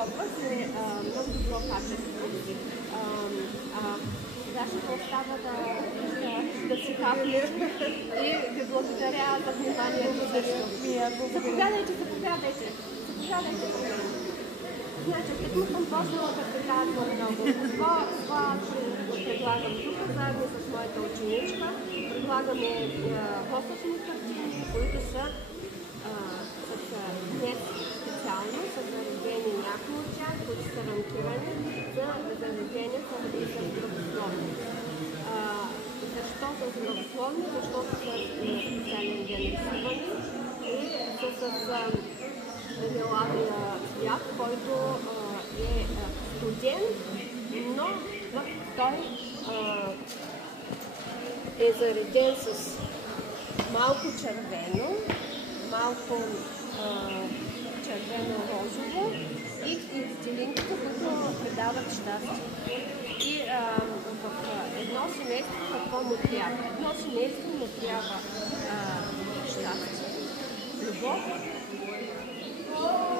компас е много добро качество. Сега ще остава да си капне и ви благодаря за вниманието също. Заповядайте. Значи, като съм почнала да ви казвам много, това предлагам тук, заедно с моята ученичка. Предлагаме хостосни картини, които са днес специално, са заредени някои от тях, които са рамкирани за заведения и за здравословни. Защо са здравословни? Защото са специален ден рисувани и са с мелавия цвят, който е студен, но той е зареден с малко червено, малко червено-розово и зеленките, които придават щастие. И в едно семейство какво му трябва? Едно семейство му трябва щастие, любов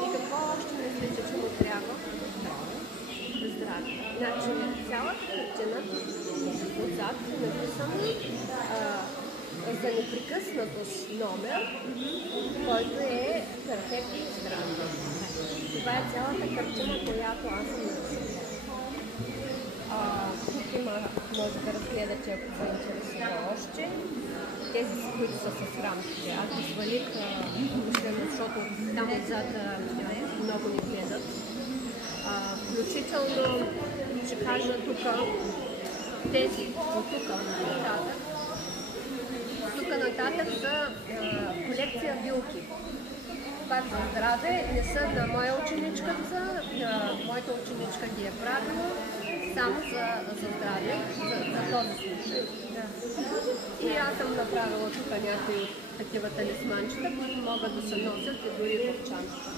и какво още мислите, че му трябва? Здраве. Значи цялата картина отзад е написана за непрекъснатост номер, който е перфектно здраве. Това е цялата картина, която аз съм написала. Тук има, може да разгледате, ако се интересува още. Тези, които са с рамките. Аз ги свалих, защото там отзад много ни гледат. Включително ще кажа тук тези от тук нататък. Тук нататък са колекция билки. Пак за здраве, не са на моя ученичка, моята ученичка ги е правила само за здраве, за този случай. И аз съм направила тук някои такива талисманчета, които могат да се носят и дори в чантата.